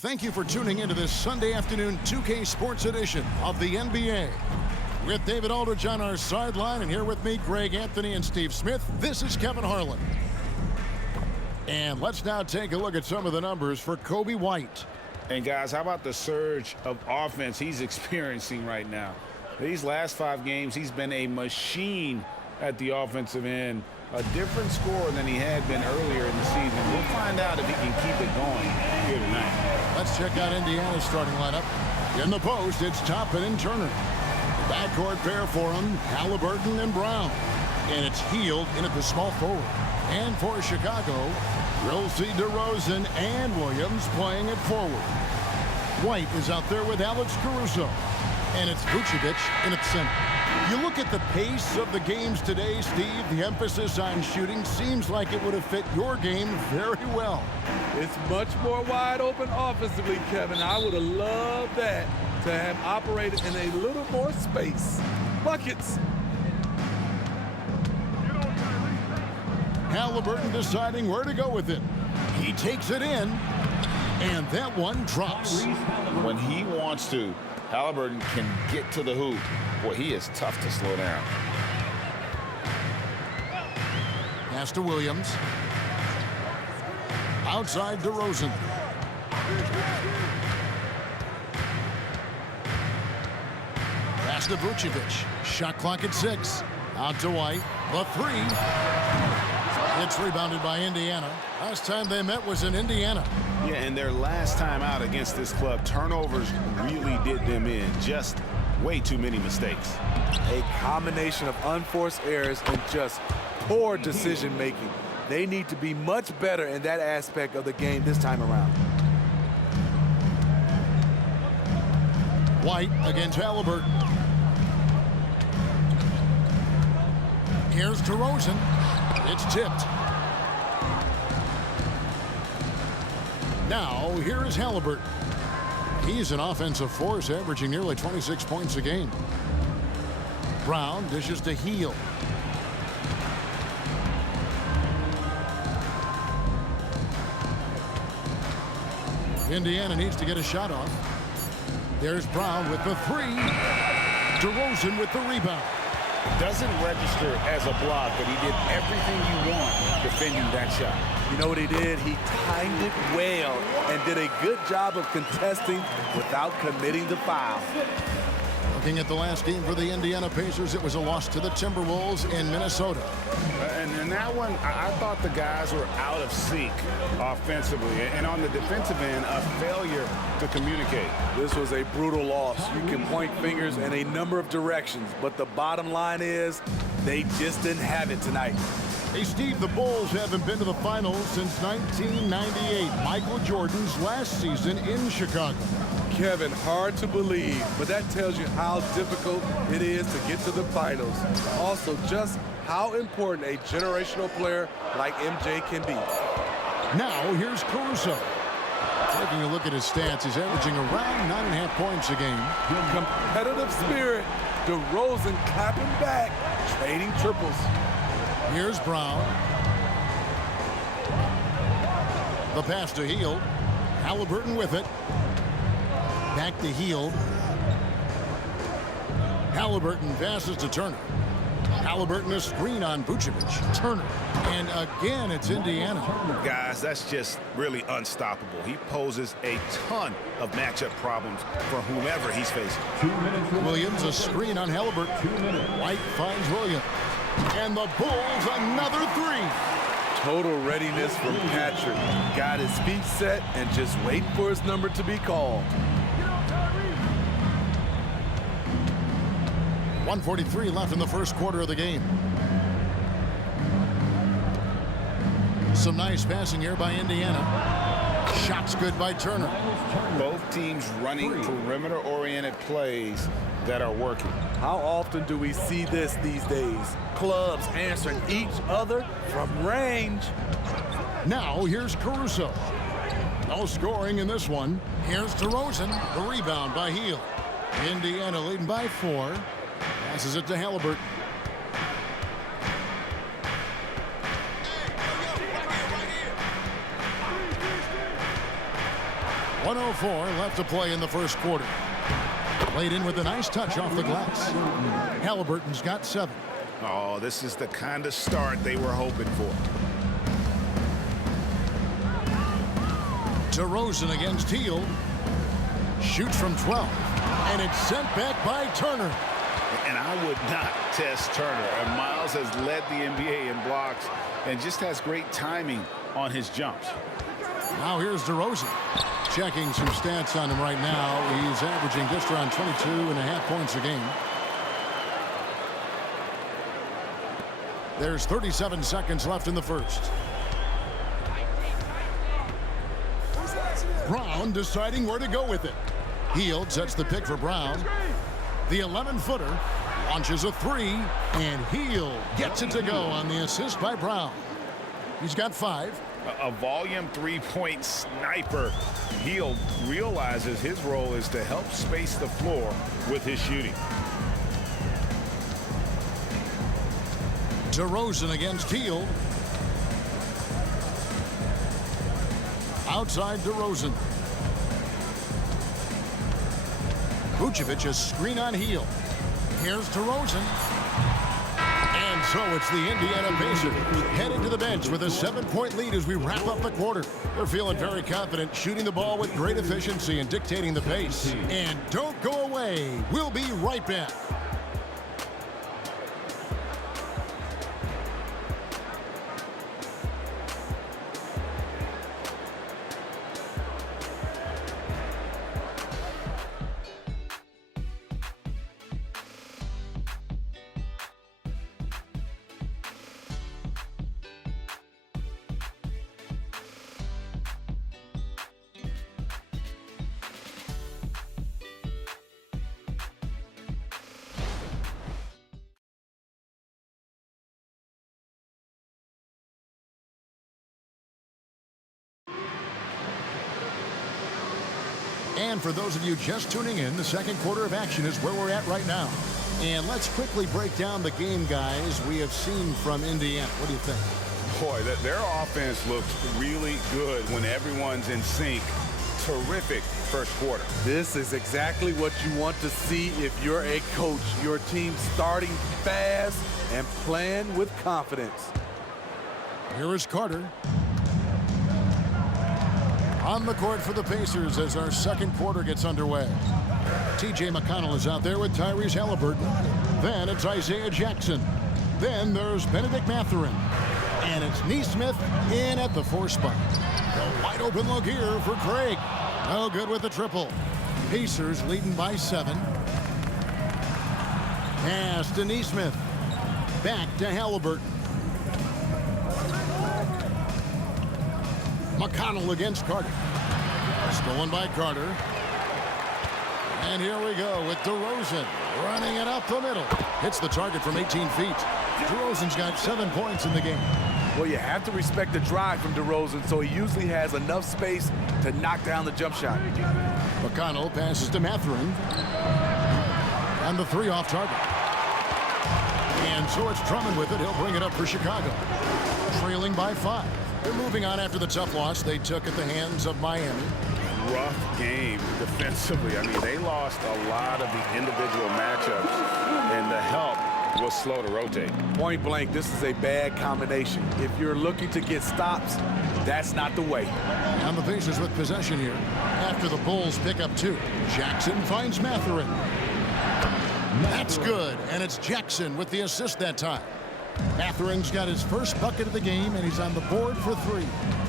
Thank you for tuning into this Sunday afternoon 2K Sports edition of the NBA. With David Aldridge on our sideline, and here with me, Greg Anthony and Steve Smith, this is Kevin Harlan. And let's now take a look at some of the numbers for Coby White. And guys, how about the surge of offense he's experiencing right now? These last 5 games, he's been a machine at the offensive end. A different score than he had been earlier in the season. We'll find out if he can keep it going here tonight. Let's check out Indiana's starting lineup. In the post, it's Toppin and Turner. The backcourt pair for him, Halliburton and Brown. And it's Hield in at the small forward. And for Chicago, we'll see DeRozan and Williams playing it forward. White is out there with Alex Caruso. And it's Vucevic in at center. You look at the pace of the games today, Steve, the emphasis on shooting seems like it would have fit your game very well. It's much more wide open offensively, Kevin. I would have loved that to have operated in a little more space. Buckets. Halliburton deciding where to go with it. He takes it in, and that one drops. When he wants to, Halliburton can get to the hoop. Boy, he is tough to slow down. Pass to Williams. Outside DeRozan. Pass to Vucevic. Shot clock at 6. Out to White. The 3. It's rebounded by Indiana. Last time they met was in Indiana. Yeah, and their last time out against this club, turnovers really did them in. Just way too many mistakes. A combination of unforced errors and just poor decision making. They need to be much better in that aspect of the game this time around. White against Halliburton. Here's DeRozan. It's tipped. Now, here is Halliburton. He's an offensive force, averaging nearly 26 points a game. Brown dishes to Hield. Indiana needs to get a shot off. There's Brown with the 3. DeRozan with the rebound. Doesn't register as a block, but he did everything you want defending that shot. You know what he did? He timed it well and did a good job of contesting without committing the foul. Looking at the last game for the Indiana Pacers, it was a loss to the Timberwolves in Minnesota. And in that one, I thought the guys were out of sync offensively. And on the defensive end, a failure to communicate. This was a brutal loss. You can point fingers in a number of directions, but the bottom line is they just didn't have it tonight. Hey, Steve, the Bulls haven't been to the finals since 1998, Michael Jordan's last season in Chicago. Kevin, hard to believe, but that tells you how difficult it is to get to the finals. Also, just how important a generational player like MJ can be. Now, here's Caruso. Taking a look at his stats, he's averaging around 9.5 points a game. Competitive spirit. DeRozan clapping back, trading triples. Here's Brown. The pass to Hield. Halliburton with it. Back to Hield. Halliburton passes to Turner. Halliburton a screen on Vucevic. Turner. And again, it's Indiana. Guys, that's just really unstoppable. He poses a ton of matchup problems for whomever he's facing. Williams a screen on Halliburton. White finds Williams. And the Bulls another 3. Total readiness from Patrick. Got his feet set and just waiting for his number to be called. 1:43 left in the first quarter of the game. Some nice passing here by Indiana. Shots good by Turner. Both teams running perimeter-oriented plays that are working. How often do we see this these days? Clubs answering each other from range. Now here's Caruso. No scoring in this one. Here's DeRozan. The rebound by Hield. Indiana leading by 4. Passes it to Halliburton. 1:04 left to play in the first quarter. Played in with a nice touch off the glass. Halliburton's got 7. Oh, this is the kind of start they were hoping for. DeRozan against Hield. Shoots from 12. And it's sent back by Turner. And I would not test Turner. And Miles has led the NBA in blocks and just has great timing on his jumps. Now here's DeRozan. Checking some stats on him right now. He's averaging just around 22.5 points a game. There's 37 seconds left in the first. Brown deciding where to go with it. Hield sets the pick for Brown. The 11-footer launches a 3, and Hield gets it to go on the assist by Brown. He's got 5. A volume three-point sniper. Hield realizes his role is to help space the floor with his shooting. DeRozan against Hield. Outside DeRozan. Vucevic a screen on Hield. Here's DeRozan. And so it's the Indiana Pacers heading to the bench with a 7-point lead as we wrap up the quarter. They're feeling very confident, shooting the ball with great efficiency and dictating the pace. And don't go away. We'll be right back. And for those of you just tuning in, the second quarter of action is where we're at right now. And let's quickly break down the game, guys, we have seen from Indiana. What do you think? Boy, their offense looks really good when everyone's in sync. Terrific first quarter. This is exactly what you want to see if you're a coach. Your team starting fast and playing with confidence. Here is Carter. On the court for the Pacers as our second quarter gets underway. T.J. McConnell is out there with Tyrese Halliburton. Then it's Isaiah Jackson. Then there's Benedict Mathurin. And it's Nesmith in at the 4 spot. A wide open look here for Craig. No good with the triple. Pacers leading by 7. Pass to Nesmith. Back to Halliburton. McConnell against Carter. Stolen by Carter. And here we go with DeRozan running it up the middle. Hits the target from 18 feet. DeRozan's got 7 points in the game. Well, you have to respect the drive from DeRozan, so he usually has enough space to knock down the jump shot. McConnell passes to Mathurin. And the 3 off target. And so it's Drummond with it. He'll bring it up for Chicago. Trailing by 5. They're moving on after the tough loss they took at the hands of Miami. Rough game defensively. I mean, they lost a lot of the individual matchups, and the help was slow to rotate. Point blank, this is a bad combination. If you're looking to get stops, that's not the way. And the Pacers with possession here after the Bulls pick up 2. Jackson finds Mathurin. That's good, and it's Jackson with the assist that time. Mathurin's got his first bucket of the game, and he's on the board for 3.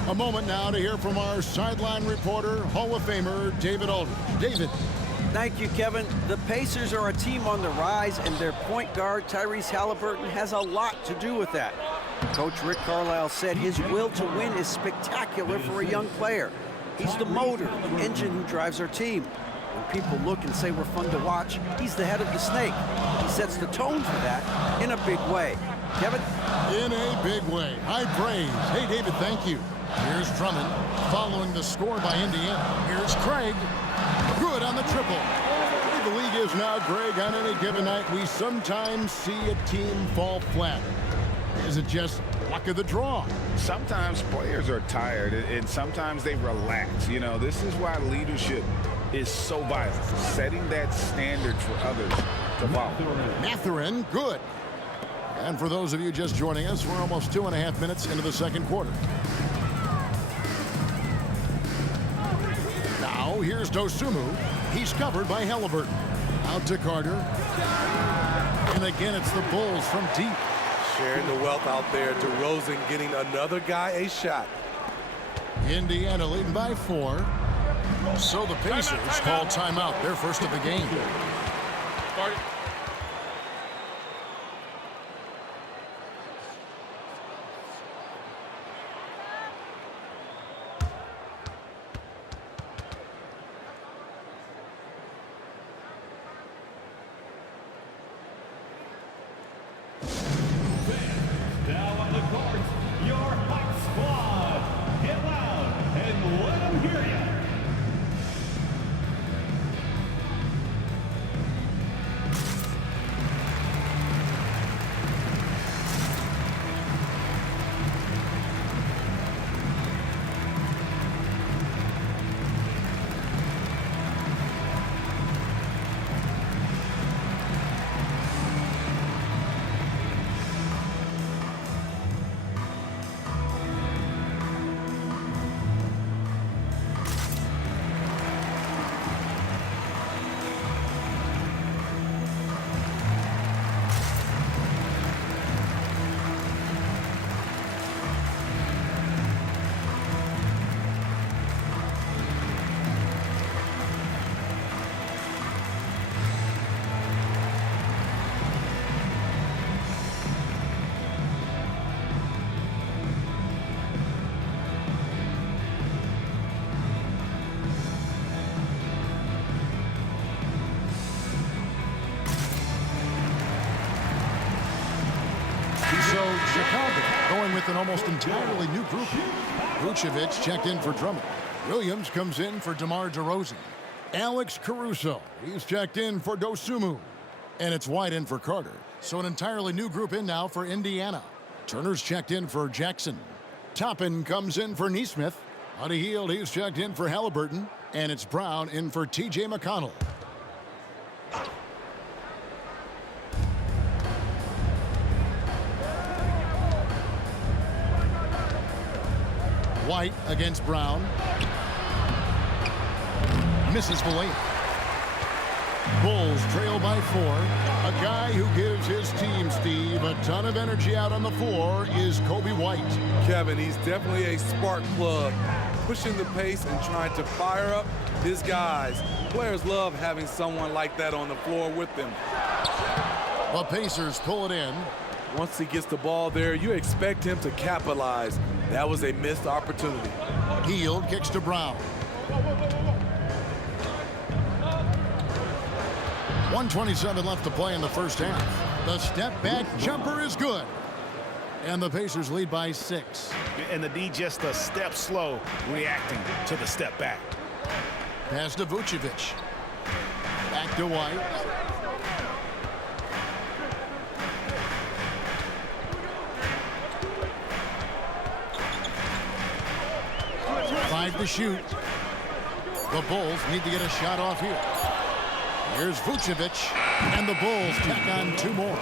A moment now to hear from our sideline reporter, Hall of Famer David Aldridge. David. Thank you, Kevin. The Pacers are a team on the rise, and their point guard, Tyrese Halliburton, has a lot to do with that. Coach Rick Carlisle said his will to win is spectacular for a young player. He's the motor, the engine who drives our team. When people look and say we're fun to watch, he's the head of the snake. He sets the tone for that in a big way. Kevin? In a big way. High praise. Hey, David, thank you. Here's Drummond following the score by Indiana. Here's Craig. Good on the triple. The league is now, Greg, on any given night, we sometimes see a team fall flat. is it just luck of the draw? Sometimes players are tired, and sometimes they relax. You know, this is why leadership is so vital, setting that standard for others to follow. Mathurin, good. And for those of you just joining us, we're almost 2.5 minutes into the second quarter. Now, here's Dosunmu. He's covered by Halliburton. Out to Carter. And again, it's the Bulls from deep. Sharing the wealth out there. DeRozan getting another guy a shot. Indiana leading by 4. So the Pacers call timeout, their first of the game. Now on the court, your Hawk Squad. Get loud and let them hear you. So Chicago going with an almost entirely new group. Vucevic checked in for Drummond. Williams comes in for DeMar DeRozan. Alex Caruso, he's checked in for Dosunmu. And it's White in for Carter. So an entirely new group in now for Indiana. Turner's checked in for Jackson. Toppin comes in for Nesmith. Buddy Hield, he's checked in for Halliburton. And it's Brown in for T.J. McConnell. White against Brown. Misses the layup. Bulls trail by 4. A guy who gives his team, Steve, a ton of energy out on the floor is Coby White. Kevin, he's definitely a spark plug, pushing the pace and trying to fire up his guys. Players love having someone like that on the floor with them. The Pacers pull it in. Once he gets the ball there, you expect him to capitalize. That was a missed opportunity. Hield kicks to Brown. 1:27 left to play in the first half. The step back jumper is good. And the Pacers lead by 6. And the D just a step slow reacting to the step back. Pass to Vucevic. Back to White. Five to shoot. The Bulls need to get a shot off here. Here's Vucevic, and the Bulls tack on 2 more.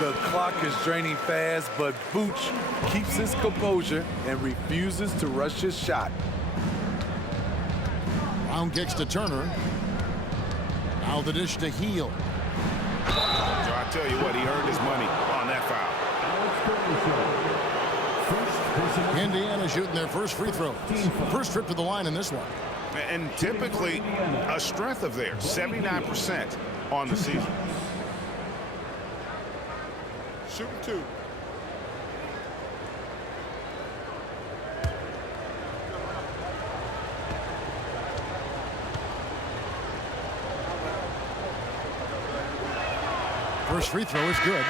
The clock is draining fast, but Vooch keeps his composure and refuses to rush his shot. Brown kicks to Turner. Now the dish to Hield. So I tell you what, he earned his money on that foul. Indiana shooting their first free throw. First trip to the line in this one. And typically a strength of theirs, 79% on the season. Shooting 2. First free throw is good.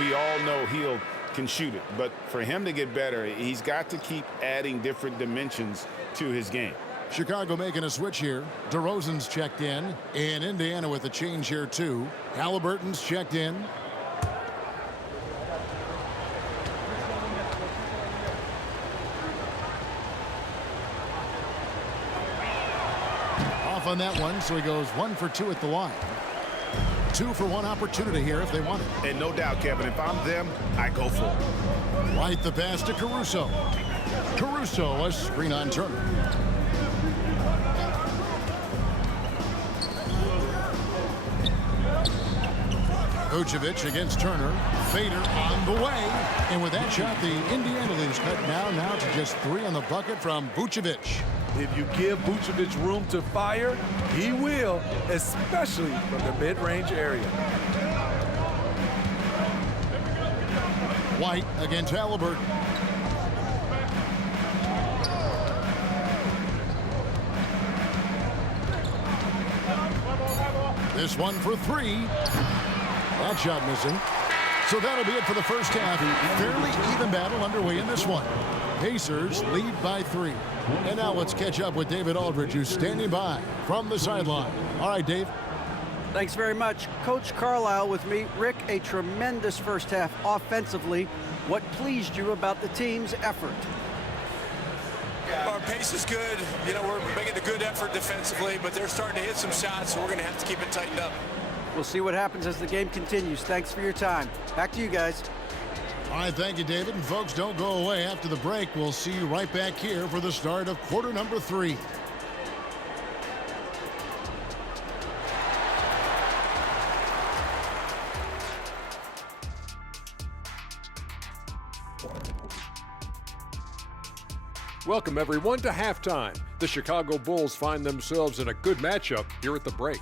We all know Hield can shoot it, but for him to get better, he's got to keep adding different dimensions to his game. Chicago making a switch here. DeRozan's checked in. And Indiana with a change here, too. Halliburton's checked in. Off on that one, so he goes 1 for 2 at the line. 2 for 1 opportunity here if they want it. And no doubt, Kevin, if I'm them, I go for it. Right the pass to Caruso. Caruso, a screen on Turner. Vucevic against Turner. Fader on the way. And with that shot, the Indiana lead is cut now to just 3 on the bucket from Vucevic. If you give Vucevic room to fire, he will, especially from the mid-range area. White against Halliburton. This one for 3. That shot missing. So that'll be it for the first half. Fairly even battle underway in this one. Pacers lead by 3. And now let's catch up with David Aldridge, who's standing by from the sideline. All right, Dave. Thanks very much. Coach Carlisle with me. Rick, a tremendous first half offensively. What pleased you about the team's effort? Our pace is good. You know, we're making a good effort defensively, but they're starting to hit some shots, so we're going to have to keep it tightened up. We'll see what happens as the game continues. Thanks for your time. Back to you guys. All right, thank you, David. And folks, don't go away. After the break, we'll see you right back here for the start of quarter number 3. Welcome, everyone, to halftime. The Chicago Bulls find themselves in a good matchup here at the break.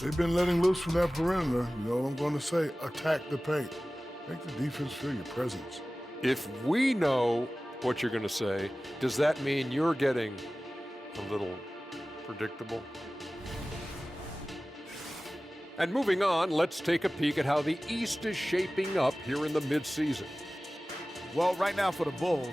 They've been letting loose from that perimeter. You know what I'm going to say? Attack the paint. Make the defense feel your presence. If we know what you're going to say, does that mean you're getting a little predictable? And moving on, let's take a peek at how the East is shaping up here in the midseason. Well, right now for the Bulls,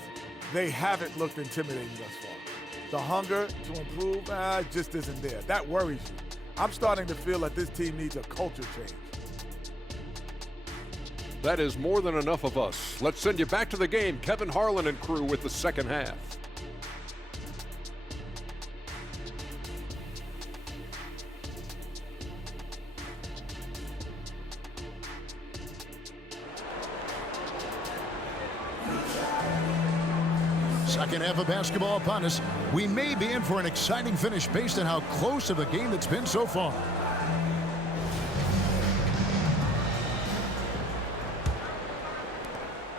they haven't looked intimidating thus far. The hunger to improve just isn't there. That worries you. I'm starting to feel that this team needs a culture change. That is more than enough of us. Let's send you back to the game. Kevin Harlan and crew with the second half. Second half of basketball upon us. We may be in for an exciting finish based on how close of a game it's been so far.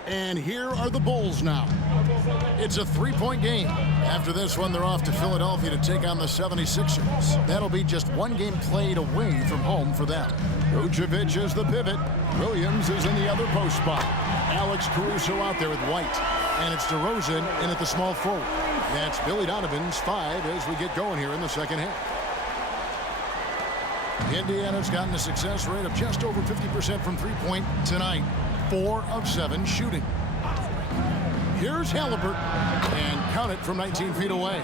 And here are the Bulls now. It's a 3-point game. After this one, they're off to Philadelphia to take on the 76ers. That'll be just 1 game played away from home for them. Vucevic is the pivot. Williams is in the other post spot. Alex Caruso out there with White. And it's DeRozan in at the small forward. That's Billy Donovan's 5 as we get going here in the second half. Indiana's gotten a success rate of just over 50% from three-point tonight. 4 of 7 shooting. Here's Halliburton. And count it from 19 feet away.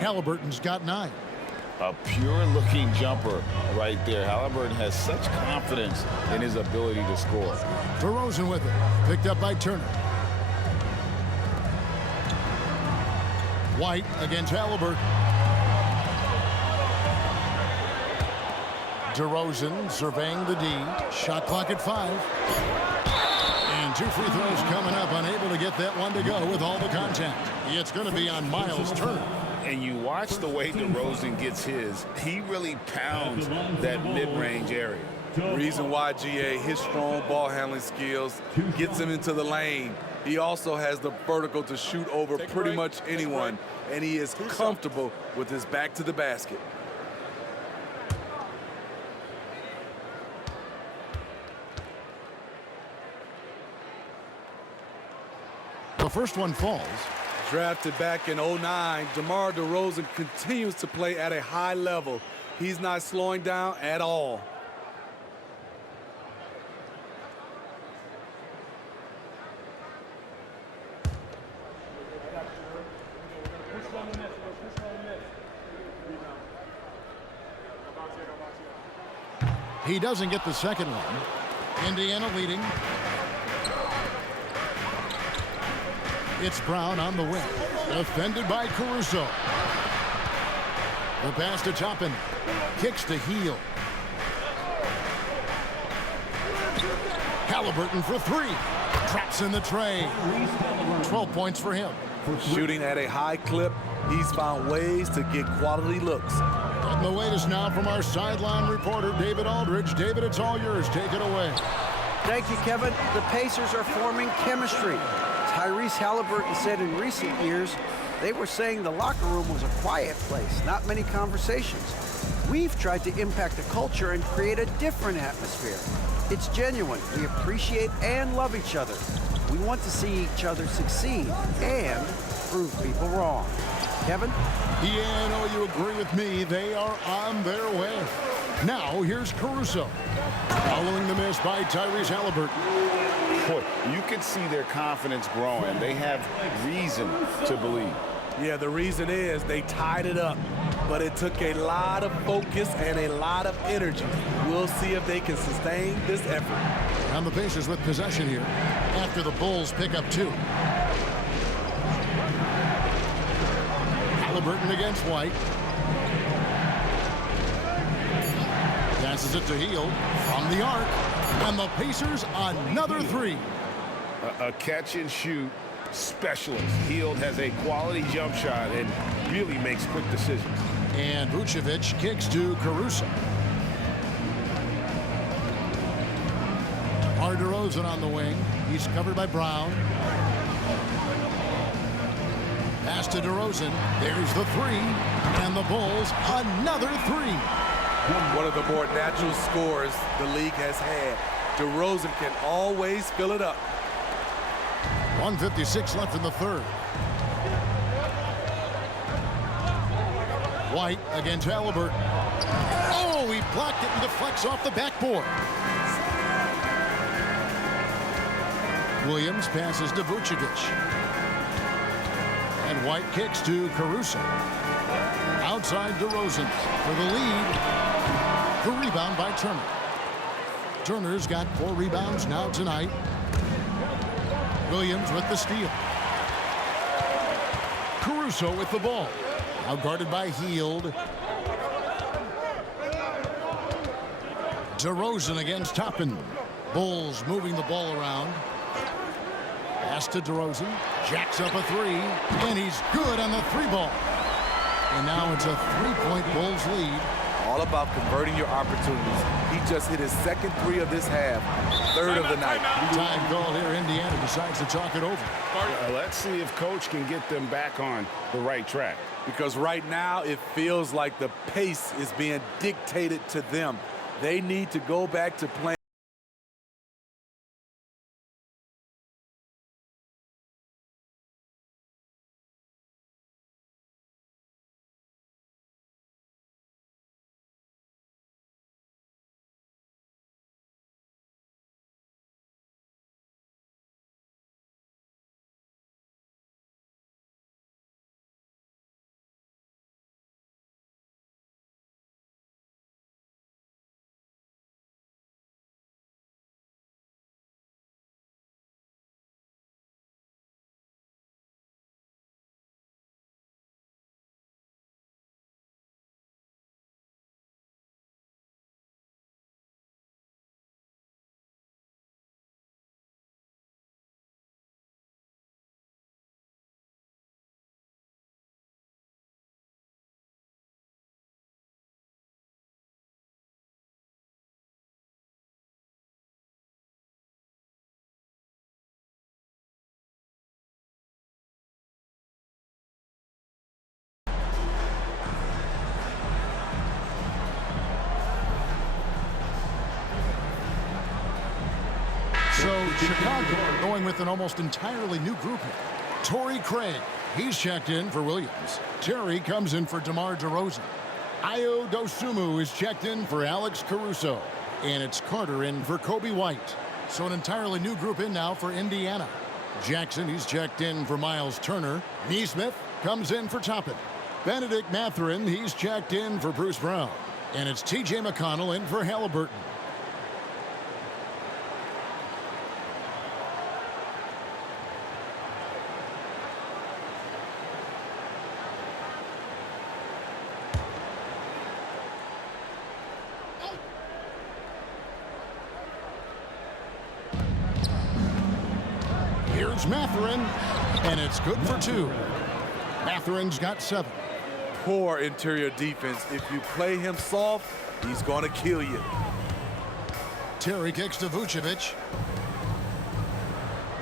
Halliburton's got 9. A pure-looking jumper right there. Halliburton has such confidence in his ability to score. DeRozan with it. Picked up by Turner. White against Halliburton. DeRozan surveying the D. Shot clock at 5. And 2 free throws coming up. Unable to get that one to go with all the contact. It's going to be on Miles Turner. And you watch the way DeRozan gets his. He really pounds that mid-range area. Reason why, GA, his strong ball handling skills gets him into the lane. He also has the vertical to shoot over pretty much anyone, and he is comfortable with his back to the basket. The first one falls. Drafted back in 2009, DeMar DeRozan continues to play at a high level. He's not slowing down at all. He doesn't get the second one. Indiana leading. It's Brown on the wing. Defended by Caruso. The pass to Toppin. Kicks to Hield. Halliburton for three. Traps in the tray. 12 points for him. Shooting at a high clip, he's found ways to get quality looks. And the latest now from our sideline reporter, David Aldridge. David, it's all yours. Take it away. Thank you, Kevin. The Pacers are forming chemistry. Tyrese Halliburton said in recent years, they were saying the locker room was a quiet place, not many conversations. We've tried to impact the culture and create a different atmosphere. It's genuine. We appreciate and love each other. We want to see each other succeed and prove people wrong. Kevin? Yeah, I know you agree with me. They are on their way. Now, here's Caruso. Following the miss by Tyrese Halliburton. Boy, you can see their confidence growing. They have reason to believe. Yeah, the reason is they tied it up, but it took a lot of focus and a lot of energy. We'll see if they can sustain this effort. And the Pacers with possession here after the Bulls pick up two. Halliburton against White. Passes it to Hield from the arc. And the Pacers another three. A catch and shoot specialist. Hield has a quality jump shot and really makes quick decisions. And Vucevic kicks to Caruso. DeMar DeRozan on the wing. He's covered by Brown. Pass to DeRozan. There's the three. And the Bulls another three. One of the more natural scorers the league has had. DeRozan can always fill it up. 1:56 left in the third. White against Halliburton. Oh, he blocked it and deflects off the backboard. Williams passes to Vucevic. And White kicks to Caruso. Outside DeRozan for the lead. The rebound by Turner. Turner's got 4 rebounds now tonight. Williams with the steal. Caruso with the ball. Now guarded by Hield. DeRozan against Toppin. Bulls moving the ball around. Pass to DeRozan. Jacks up a three. And he's good on the three ball. And now it's a 3-point Bulls lead. All about converting your opportunities. He just hit his second three of this half, third of the night. Time call here. Indiana decides to talk it over. Let's see if Coach can get them back on the right track. Because right now it feels like the pace is being dictated to them. They need to go back to playing. So Chicago going with an almost entirely new group here. Torrey Craig, he's checked in for Williams. Terry comes in for DeMar DeRozan. Ayo Dosunmu is checked in for Alex Caruso. And it's Carter in for Kobe White. So an entirely new group in now for Indiana. Jackson, he's checked in for Miles Turner. Nesmith comes in for Toppin. Benedict Mathurin, he's checked in for Bruce Brown. And it's T.J. McConnell in for Halliburton. Here's Mathurin, and it's good for 2. Mathurin's got 7. Poor interior defense. If you play him soft, he's going to kill you. Terry kicks to Vucevic.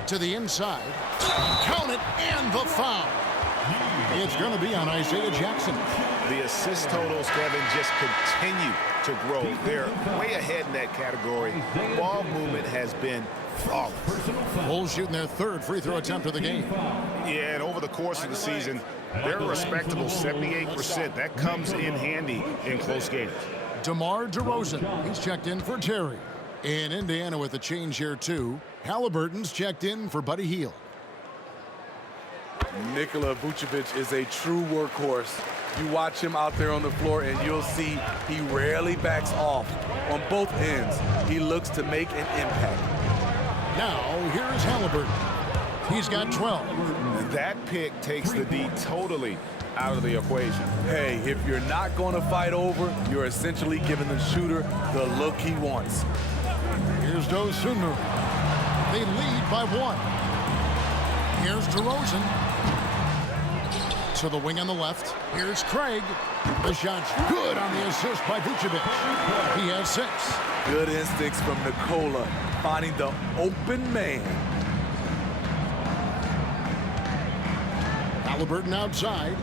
To the inside. Count it, and the foul. It's going to be on Isaiah Jackson. The assist totals, Kevin, just continue to grow. They're way ahead in that category. Ball movement has been flawless. Bulls shooting their 3rd free throw attempt of the game. Yeah, and over the course of the season, they're a respectable 78%. That comes in handy in close games. DeMar DeRozan, he's checked in for Terry. In Indiana with a change here, too. Halliburton's checked in for Buddy Hield. Nikola Vucevic is a true workhorse. You watch him out there on the floor, and you'll see he rarely backs off. On both ends, he looks to make an impact. Now, here's Halliburton. He's got 12. That pick takes the D totally out of the equation. Hey, if you're not going to fight over, you're essentially giving the shooter the look he wants. Here's Dosunmu. They lead by 1. Here's DeRozan. To the wing on the left. Here's Craig. The shot's good on the assist by Vucevic. He has 6. Good instincts from Nikola, finding the open man. Halliburton outside.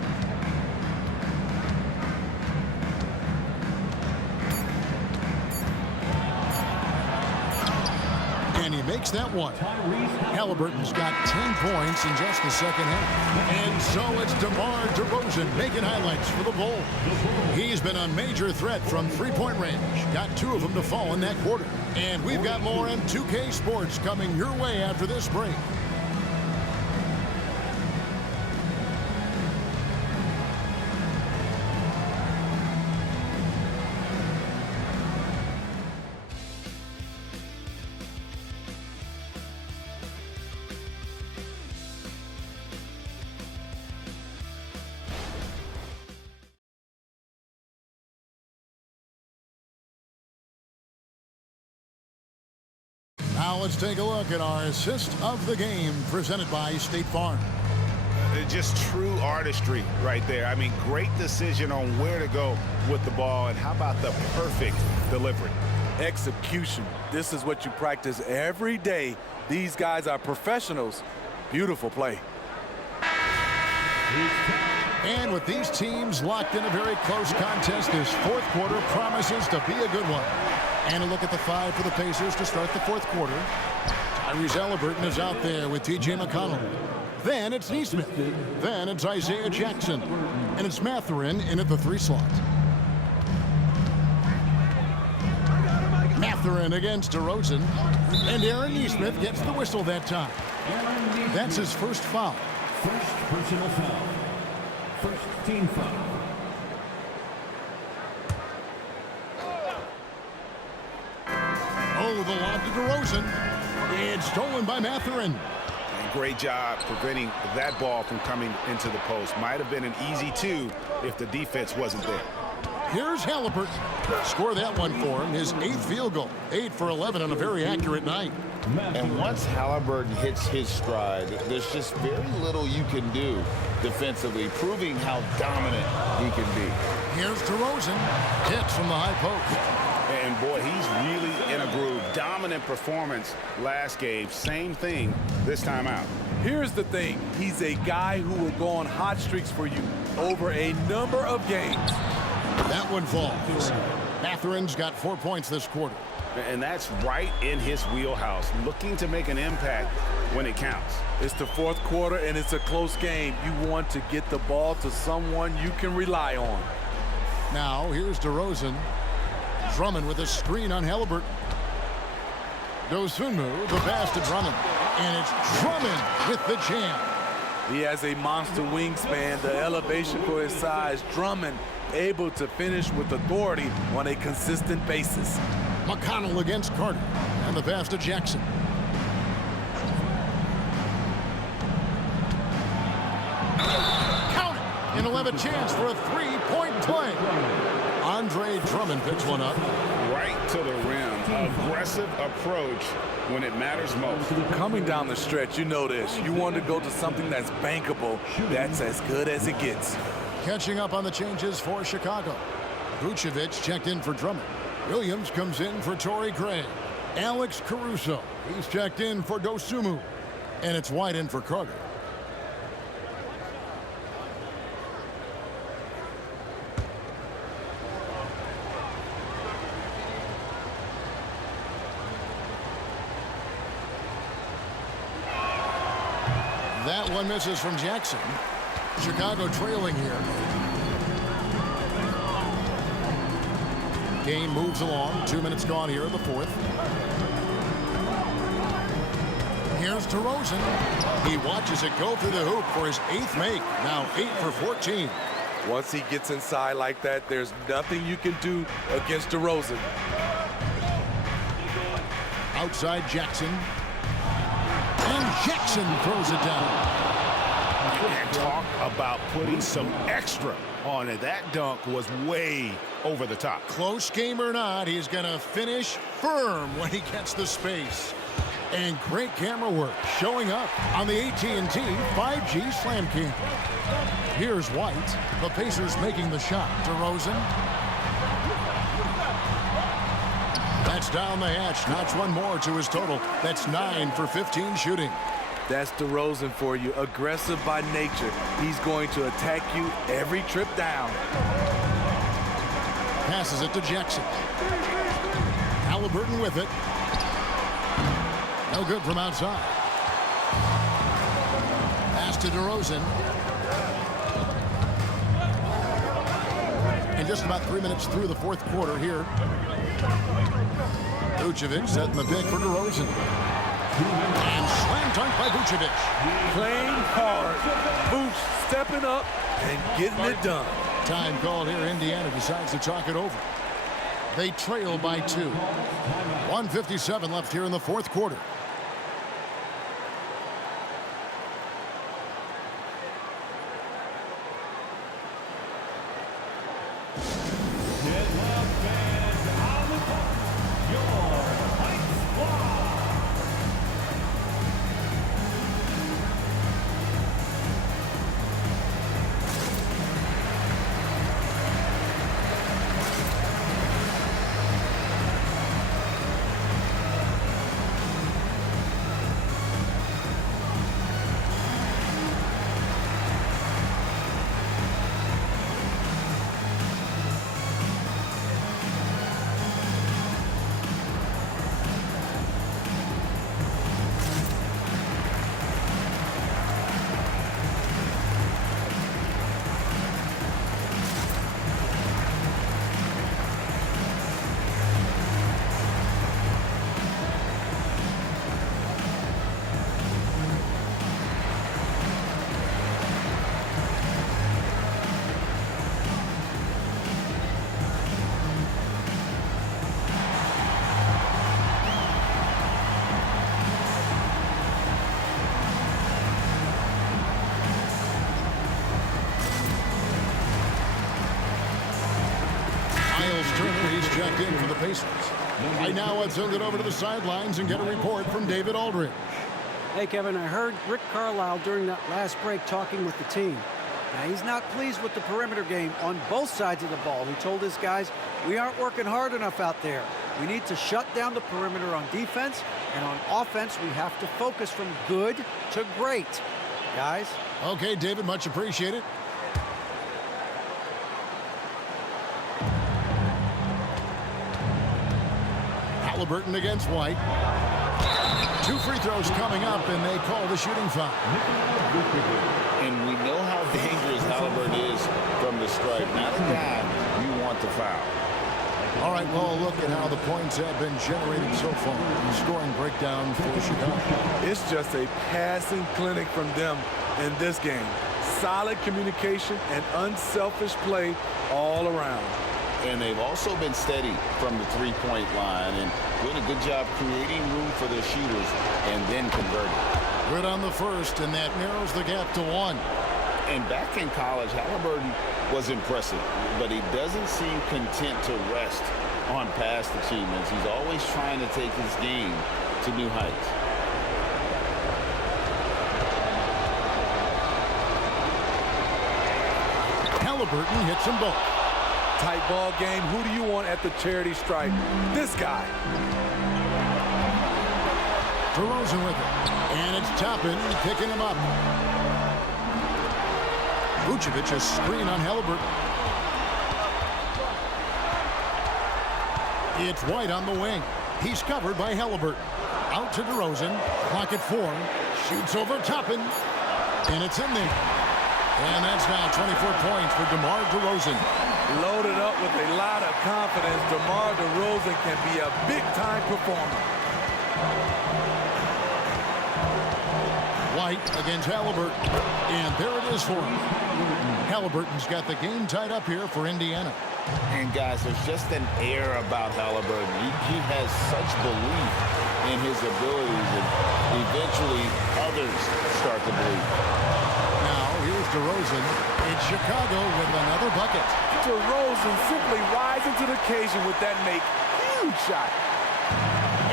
And he makes that one. Halliburton's got 10 points in just the second half. And so it's DeMar DeRozan making highlights for the Bulls. He's been a major threat from three-point range. Got 2 of them to fall in that quarter. And we've got more on 2K Sports coming your way after this break. Now let's take a look at our assist of the game presented by State Farm. Just true artistry right there. I mean, great decision on where to go with the ball, and how about the perfect delivery? Execution. This is what you practice every day. These guys are professionals. Beautiful play. And with these teams locked in a very close contest, this 4th quarter promises to be a good one. And a look at the 5 for the Pacers to start the 4th quarter. Tyrese Halliburton is out there with T.J. McConnell. Then it's Nesmith. Then it's Isaiah Jackson. And it's Mathurin in at the 3 slot. Mathurin against DeRozan. And Aaron Nesmith gets the whistle that time. That's his first foul. First personal foul. First team foul. Oh, the lob to DeRozan. It's stolen by Mathurin. And great job preventing that ball from coming into the post. Might have been an easy 2 if the defense wasn't there. Here's Halliburton. Score that one for him. His 8th field goal. 8 for 11 on a very accurate night. And once Halliburton hits his stride, there's just very little you can do defensively, proving how dominant he can be. Here's DeRozan. Hits from the high post. And boy, he's really in a groove. Dominant performance last game. Same thing this time out. Here's the thing. He's a guy who will go on hot streaks for you over a number of games. That one falls. Mathurin's got 4 points this quarter. And that's right in his wheelhouse. Looking to make an impact when it counts. It's the 4th quarter, and it's a close game. You want to get the ball to someone you can rely on. Now, here's DeRozan. Drummond with a screen on Halliburton. Dosunmu, the pass to Drummond. And it's Drummond with the jam. He has a monster wingspan, the elevation for his size. Drummond able to finish with authority on a consistent basis. McConnell against Carter. And the pass to Jackson. Count it! And he'll have a chance for a 3-point play. Andre Drummond picks one up. Right to the rim. Aggressive approach when it matters most. Coming down the stretch, you know this. You want to go to something that's bankable. That's as good as it gets. Catching up on the changes for Chicago. Vucevic checked in for Drummond. Williams comes in for Torrey Craig. Alex Caruso, he's checked in for Dosunmu. And it's White in for Carter. That one misses from Jackson. Chicago trailing here. Game moves along. 2 minutes gone here in the fourth. Here's DeRozan. He watches it go through the hoop for his 8th make. Now 8 for 14. Once he gets inside like that, there's nothing you can do against DeRozan. Outside Jackson. And Jackson throws it down. And talk about putting some extra on it. That dunk was way over the top. Close game or not, he's going to finish firm when he gets the space. And great camera work showing up on the AT&T 5G Slam Cam. Here's White. The Pacers making the shot. DeRozan. That's down the hatch. Notch one more to his total. That's 9 for 15 shooting. That's DeRozan for you. Aggressive by nature. He's going to attack you every trip down. Passes it to Jackson. Halliburton with it. No good from outside. Pass to DeRozan. And just about 3 minutes through the fourth quarter here. Vucevic setting the pick for DeRozan. And slam dunk by Vucevic. Playing hard. Vooch stepping up and getting it done. Time called here. Indiana decides to talk it over. They trail by 2. 1:57 left here in the fourth quarter. Checked in for the Pacers. Right now, let's send it over to the sidelines and get a report from David Aldridge. Hey, Kevin, I heard Rick Carlisle during that last break talking with the team. Now, he's not pleased with the perimeter game on both sides of the ball. He told his guys, we aren't working hard enough out there. We need to shut down the perimeter on defense, and on offense, we have to focus from good to great. Guys? Okay, David, much appreciated. Halliburton against White. 2 free throws coming up, and they call the shooting foul. And we know how dangerous Halliburton is from the stripe. Not a guy you want to foul. All right, well, look at how the points have been generated so far. Scoring breakdown for Chicago. It's just a passing clinic from them in this game. Solid communication and unselfish play all around. And they've also been steady from the three-point line and doing a good job creating room for their shooters and then converting. Good on the first, and that narrows the gap to 1. And back in college, Halliburton was impressive, but he doesn't seem content to rest on past achievements. He's always trying to take his game to new heights. Halliburton hits them both. Tight ball game. Who do you want at the charity stripe? This guy. DeRozan with it. And it's Toppin picking him up. Vucevic a screen on Halliburton. It's White on the wing. He's covered by Halliburton. Out to DeRozan. Clock at 4. Shoots over Toppin. And it's in there. And that's now 24 points for DeMar DeRozan. Loaded up with a lot of confidence. DeMar DeRozan can be a big-time performer. White against Halliburton. And there it is for him. Halliburton's got the game tied up here for Indiana. And guys, there's just an air about Halliburton. He has such belief in his abilities, and eventually others start to believe. Now here's DeRozan in Chicago with another bucket. DeRozan simply rising to the occasion with that huge shot.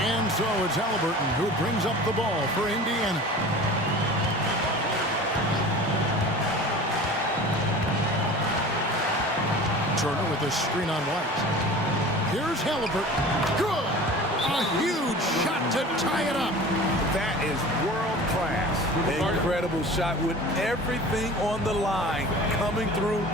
And so it's Halliburton who brings up the ball for Indiana. Turner with a screen on White. Here's Halliburton. Good! A huge shot to tie it up. That is world class. Incredible shot with everything on the line coming through.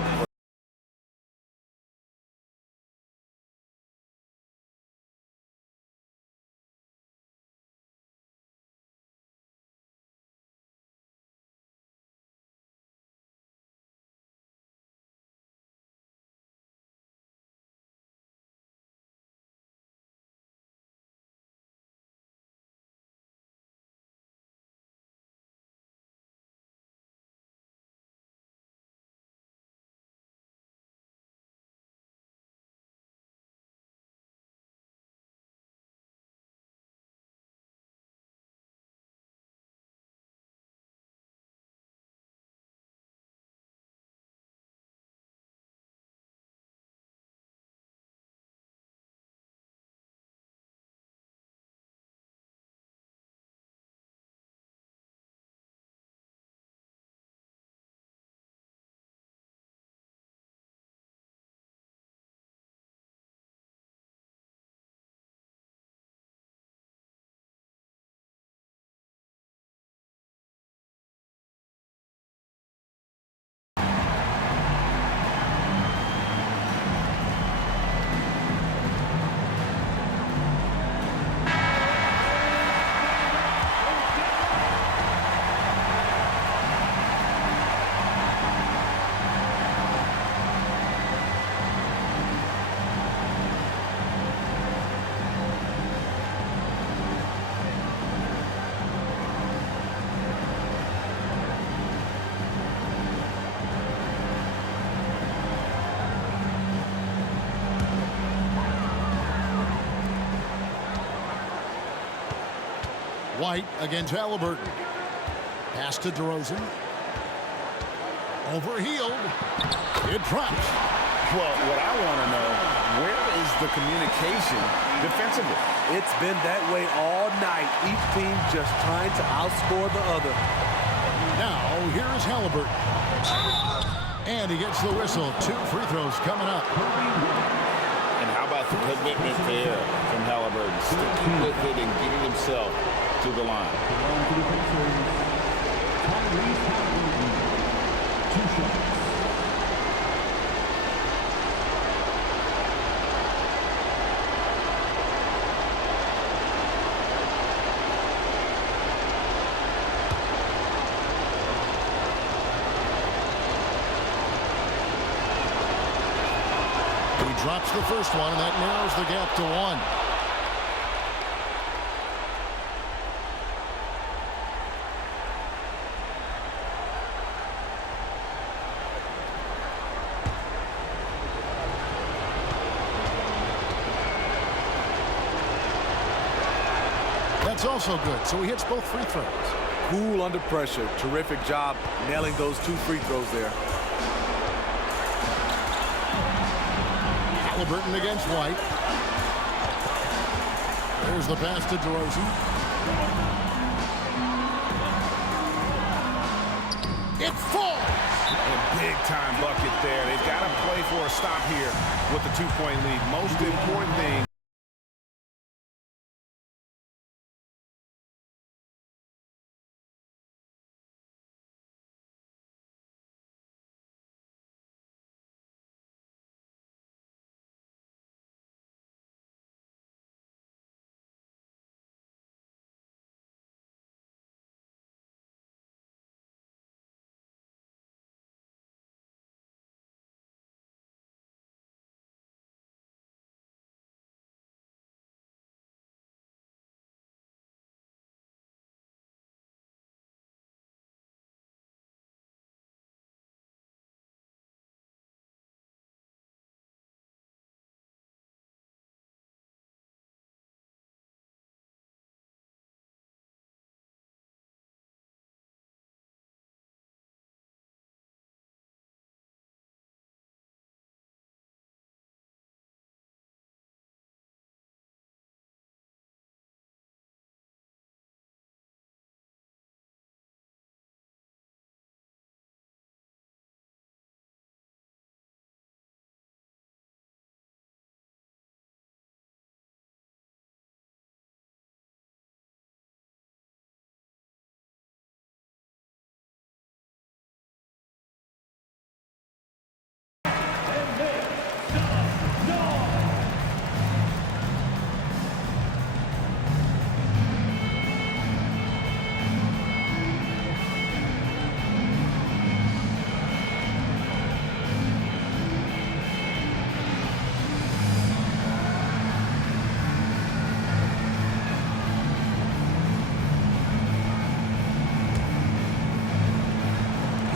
White against Halliburton. Pass to DeRozan. Overhealed. It drops. Well, what I want to know, where is the communication defensively? It's been that way all night. Each team just trying to outscore the other. Now, here is Halliburton. And he gets the whistle. 2 free throws coming up. And how about the commitment there from Halliburton? Sticking with it and getting himself to the line. He drops the first one, and that narrows the gap to 1. That's also good, so he hits both free throws. Cool under pressure. Terrific job nailing those 2 free throws there. Halliburton against White. There's the pass to DeRozan. It falls. A big-time bucket there. They've got to play for a stop here with the 2-point lead. Most important thing.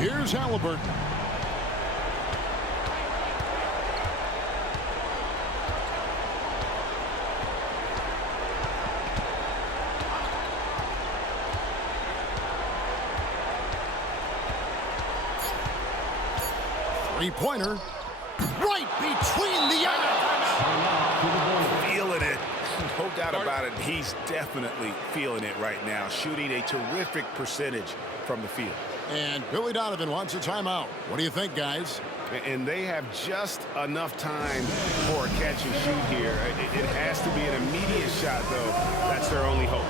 Here's Halliburton. Three-pointer. Right between the eyes. Feeling it. No doubt about it. He's definitely feeling it right now. Shooting a terrific percentage from the field. And Billy Donovan wants a timeout. What do you think, guys? And they have just enough time for a catch and shoot here. It has to be an immediate shot, though. That's their only hope.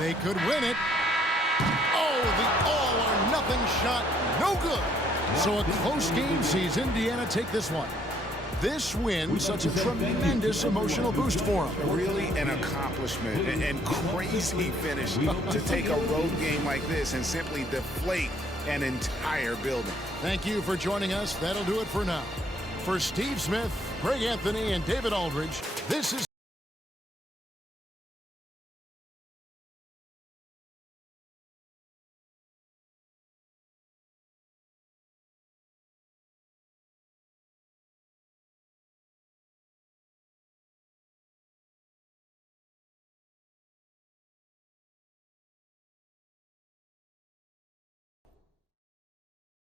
They could win it. Oh, the all-or-nothing shot. No good. So a close game sees Indiana take this one. This win, such a tremendous emotional boost for them. Really an accomplishment and crazy finish to take a road game like this and simply deflate an entire building. Thank you for joining us. That'll do it for now. For Steve Smith, Greg Anthony, and David Aldridge, this is